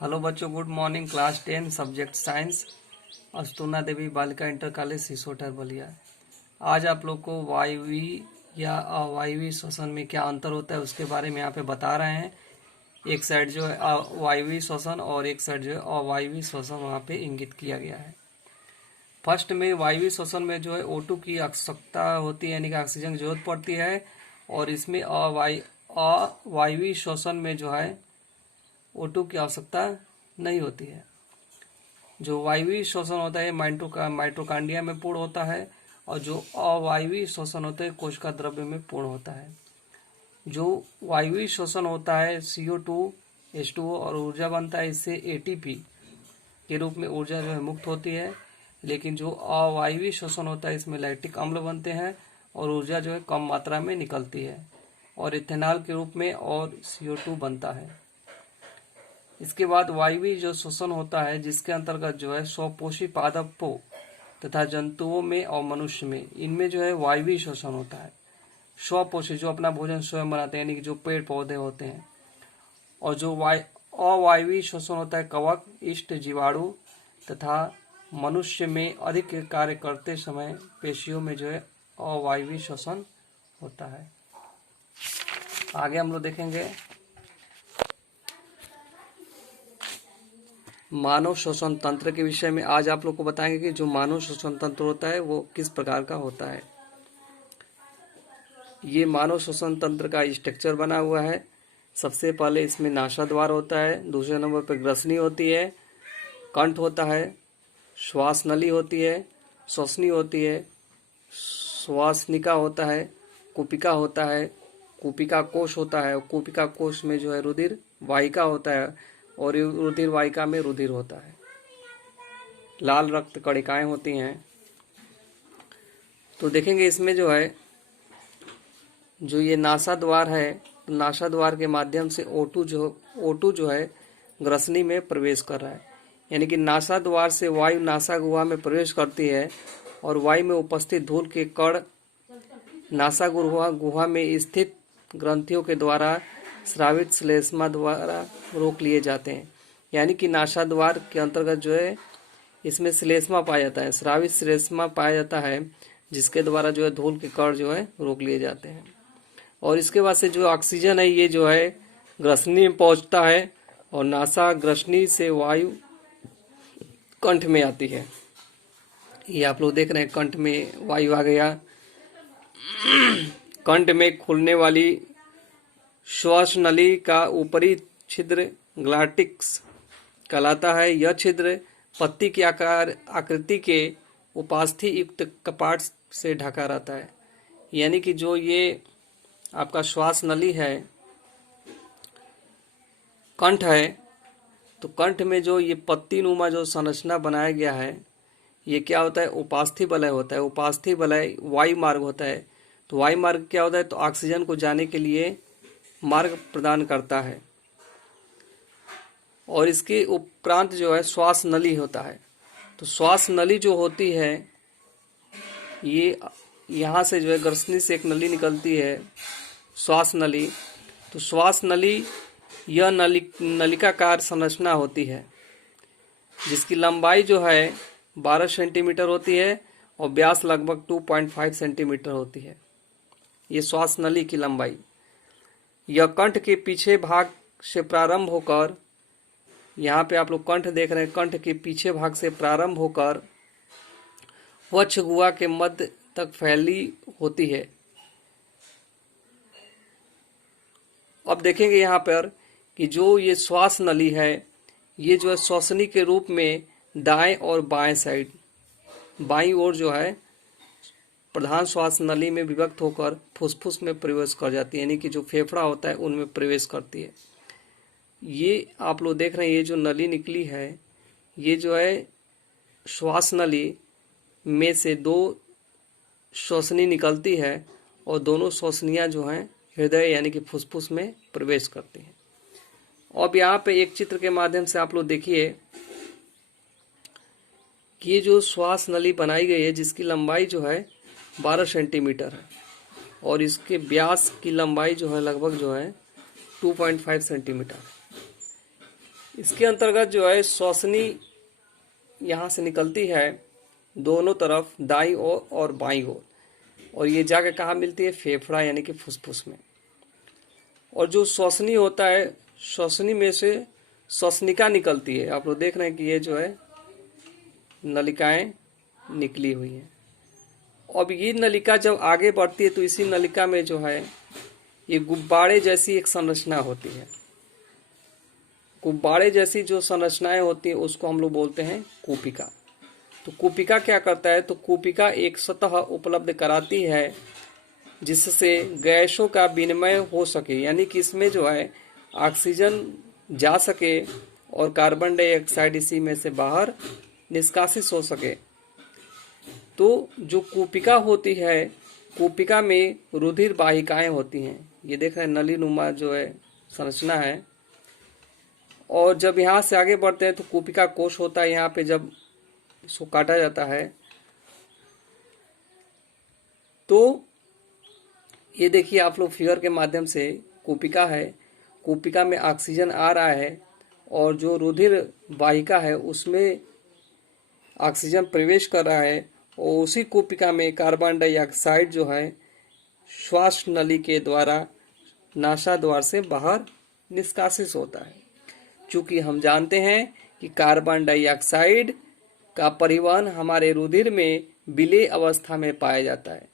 Hello बच्चों, good morning. Class 10 subject science, Astuna Devi Balika inter college सिसोटर Ballia. आज आप लोग को वायवीय या अवायवीय श्वसन में क्या अंतर होता है उसके बारे में यहाँ पे बता रहे हैं। एक साइड जो है वायवीय श्वसन और एक साइड जो है अवायवीय श्वसन वहाँ पे इंगित किया गया है। फर्स्ट में वायवीय श्वसन में जो है O2 की आवश्यकता होती है, यानी कि ऑक्सीजन की जरूरत पड़ती है। और इसमें अवायवीय श्वसन में जो है O2 की आवश्यकता नहीं होती है। जो वायवीय श्वसन होता है माइटोकांड्रिया में पूर्ण होता है, और जो अवायवीय श्वसन होता है कोशिका द्रव्य में पूर्ण होता है। जो वायवीय श्वसन होता है CO2 H2O और ऊर्जा बनता है, इससे ATP के रूप में ऊर्जा जो है मुक्त होती है। लेकिन जो अवायवीय श्वसन होता है इसमें लैक्टिक अम्ल बनते हैं और ऊर्जा जो है कम मात्रा में निकलती है और इथेनॉल के रूप में और CO2 बनता है। इसके बाद वायवीय जो श्वसन होता है जिसके अंतर्गत जो है स्वपोषी पादपों तथा जंतुओं में और मनुष्य में, इनमें जो है वायवीय श्वसन होता है। स्वपोषी जो अपना भोजन स्वयं बनाते हैं, यानी कि जो पेड़ पौधे होते हैं। और जो अवायवीय श्वसन होता है कवक, इष्ट, जीवाणु तथा मनुष्य में अधिक कार्य करते समय पेशियों में जो है अवायवीय श्वसन होता है। आगे हम लोग देखेंगे मानव श्वसन तंत्र के विषय में। आज आप लोग को बताएंगे कि जो मानव श्वसन तंत्र होता है वो किस प्रकार का होता है। ये मानव श्वसन तंत्र का स्ट्रक्चर बना हुआ है। सबसे पहले इसमें नासाद्वार होता है, दूसरे नंबर पर ग्रसनी होती है, कंठ होता है, श्वास नली होती है, श्वसनी होती है, श्वासनिका होता है, कुपिका होता है, कुपिका कोश होता है, कुपिका कोश में जो है रुधिर वाहिका होता है और रुधिर वाहिका में रुधिर होता है। लाल रक्त कणिकाएं होती हैं। तो देखेंगे इसमें जो है जो ये नासाद्वार है, तो नासाद्वार के माध्यम से O2 जो है ग्रसनी में प्रवेश कर रहा है, यानी कि नासाद्वार से वायु नासा गुहा में प्रवेश करती है और वायु में उपस्थित धूल के कण नासा गुहा में स्थित ग्रंथियों के द्वारा स्रावित श्लेष्मा द्वारा रोक लिए जाते हैं। यानी कि नासाद्वार के अंतर्गत जो है इसमें श्लेष्मा पाया जाता है, स्रावित श्लेष्मा पाया जाता है, जिसके द्वारा जो है धूल के कण जो है रोक लिए जाते हैं। और इसके बाद से जो ऑक्सीजन है ये जो है ग्रसनी में पहुंचता है और नासा ग्रसनी से वायु कंठ में आती है। ये आप लोग देख रहे हैं, कंठ में वायु आ गया। कंठ में खुलने वाली श्वास नली का ऊपरी छिद्र ग्लाटिक्स कहलाता है। यह छिद्र पत्ती की आकृति के उपास्थि युक्त कपाट से ढका रहता है। यानी कि जो ये आपका श्वास नली है, कंठ है, तो कंठ में जो ये पत्ती नुमा जो संरचना बनाया गया है, ये क्या होता है, उपास्थि वलय होता है। उपास्थि वलय वायु मार्ग होता है। तो वायु मार्ग क्या होता है, तो ऑक्सीजन को जाने के लिए मार्ग प्रदान करता है। और इसके उपरांत जो है श्वास नली होता है। तो श्वास नली जो होती है, ये यहाँ से जो है ग्रसनी से एक नली निकलती है, श्वास नली। तो श्वास नली यह नलिकाकार संरचना होती है, जिसकी लंबाई जो है 12 सेंटीमीटर होती है और व्यास लगभग 2.5 सेंटीमीटर होती है। ये श्वास नली की लंबाई। यह कंठ के पीछे भाग से प्रारंभ होकर, यहाँ पे आप लोग कंठ देख रहे हैं, कंठ के पीछे भाग से प्रारंभ होकर वक्ष गुहा के मध्य तक फैली होती है। अब देखेंगे यहाँ पर कि जो ये श्वास नली है, ये जो है श्वसनी के रूप में दाएं और बाएं साइड, बाईं ओर जो है प्रधान श्वास नली में विभक्त होकर फुसफुस में प्रवेश कर जाती है, यानी कि जो फेफड़ा होता है उनमें प्रवेश करती है। ये आप लोग देख रहे हैं, ये जो नली निकली है, ये जो है श्वास नली में से 2 श्वसनी निकलती है और दोनों श्वसनियाँ जो हैं हृदय यानी कि फुसफुस में प्रवेश करती हैं। अब यहाँ पे एक चित्र के माध्यम से आप लोग देखिए कि ये जो श्वास नली बनाई गई है, जिसकी लंबाई जो है 12 सेंटीमीटर है और इसके व्यास की लंबाई जो है लगभग जो है 2.5 सेंटीमीटर। इसके अंतर्गत जो है श्वसनी यहाँ से निकलती है दोनों तरफ, दाईं ओर और बाईं ओर, और ये जाके कहाँ मिलती है? फेफड़ा यानी कि फुसफुस में। और जो श्वसनी होता है, श्वसनी में से श्वसनिका निकलती है। आप लोग देख रहे हैं कि ये जो है नलिकाएं निकली हुई हैं। अब ये नलिका जब आगे बढ़ती है तो इसी नलिका में जो है ये गुब्बारे जैसी एक संरचना होती है। गुब्बारे जैसी जो संरचनाएं होती है उसको हम लोग बोलते हैं कूपिका। तो कूपिका क्या करता है? तो कूपिका एक सतह उपलब्ध कराती है जिससे गैसों का विनिमय हो सके, यानी कि इसमें जो है ऑक्सीजन जा सके और कार्बन डाइऑक्साइड इसी में से बाहर निष्कासित हो सके। तो जो कूपिका होती है, कूपिका में रुधिर वाहिकाएं होती हैं। ये देख रहे हैं नली नुमा जो है संरचना है। और जब यहाँ से आगे बढ़ते हैं तो कूपिका कोश होता है। यहाँ पे जब इसको काटा जाता है तो ये देखिए आप लोग फिगर के माध्यम से, कूपिका है, कूपिका में ऑक्सीजन आ रहा है और जो रुधिर वाहिका है उसमें ऑक्सीजन प्रवेश कर रहा है और उसी कूपिका में कार्बन डाइऑक्साइड जो है श्वास नली के द्वारा नासाद्वार से बाहर निष्कासित होता है। चूंकि हम जानते हैं कि कार्बन डाइऑक्साइड का परिवहन हमारे रुधिर में विलेय अवस्था में पाया जाता है।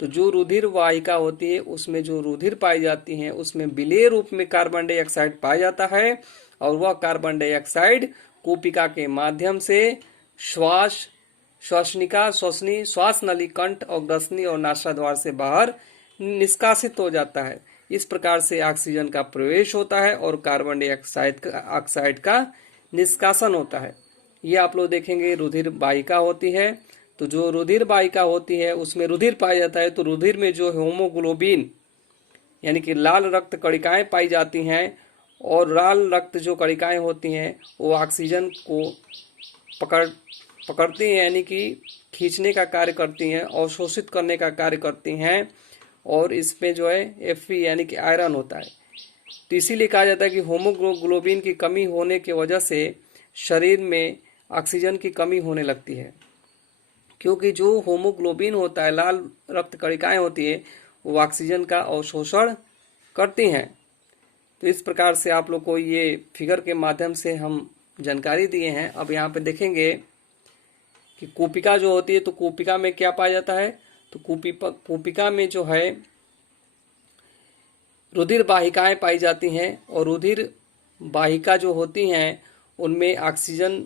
तो जो रुधिर वाहिका होती है उसमें जो रुधिर पाई जाती है उसमें विलेय रूप में कार्बन डाइऑक्साइड पाया जाता है और वह कार्बन डाइऑक्साइड कूपिका के माध्यम से श्वसनिका, श्वसनी, श्वास नली, कंठ और ग्रसनी और नासाद्वार से बाहर निष्कासित हो जाता है। इस प्रकार से ऑक्सीजन का प्रवेश होता है और कार्बन डाइऑक्साइड का निष्कासन होता है। ये आप लोग देखेंगे रुधिर वाहिका होती है। तो जो रुधिर वाहिका होती है उसमें रुधिर पाया जाता है। तो रुधिर में जो होमोग्लोबिन यानी कि लाल रक्त कणिकाएं पाई जाती हैं और लाल रक्त जो कणिकाएं होती हैं वो ऑक्सीजन को पकड़ती हैं, यानी कि खींचने का कार्य करती हैं, अवशोषित करने का कार्य करती हैं और इसमें जो है Fe यानी कि आयरन होता है। तो इसीलिए कहा जाता है कि होमोग्लोबिन की कमी होने की वजह से शरीर में ऑक्सीजन की कमी होने लगती है, क्योंकि जो होमोग्लोबिन होता है, लाल रक्त कणिकाएं होती है, वो ऑक्सीजन का अवशोषण करती हैं। तो इस प्रकार से आप लोग को ये फिगर के माध्यम से हम जानकारी दिए हैं। अब यहाँ पे देखेंगे कि कूपिका जो होती है, तो कूपिका में क्या पाया जाता है? तो कूपिका में जो है रुधिर वाहिकाएं पाई जाती हैं और रुधिर वाहिका जो होती हैं उनमें ऑक्सीजन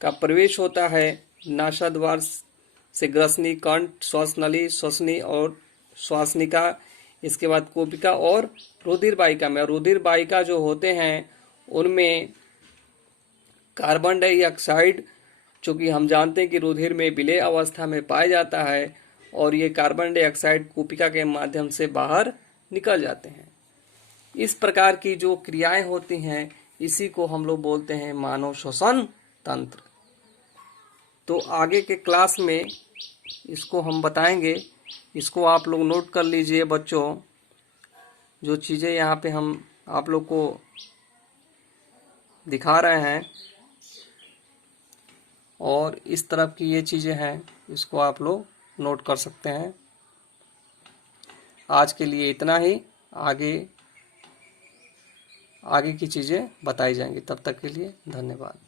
का प्रवेश होता है नासाद्वार से ग्रसनी, कंठ, श्वासनली, श्वसनी और श्वासनिका, इसके बाद कूपिका और रुधिर वाहिका में। रुधिर वाहिका जो होते हैं उनमें कार्बन डाइऑक्साइड, चूँकि हम जानते हैं कि रुधिर में विलेय अवस्था में पाया जाता है और ये कार्बन डाइऑक्साइड कूपिका के माध्यम से बाहर निकल जाते हैं। इस प्रकार की जो क्रियाएं होती हैं इसी को हम लोग बोलते हैं मानव श्वसन तंत्र। तो आगे के क्लास में इसको हम बताएंगे। इसको आप लोग नोट कर लीजिए बच्चों, जो चीज़ें यहाँ पे हम आप लोग को दिखा रहे हैं और इस तरफ की ये चीज़ें हैं, इसको आप लोग नोट कर सकते हैं। आज के लिए इतना ही, आगे की चीज़ें बताई जाएंगी। तब तक के लिए धन्यवाद।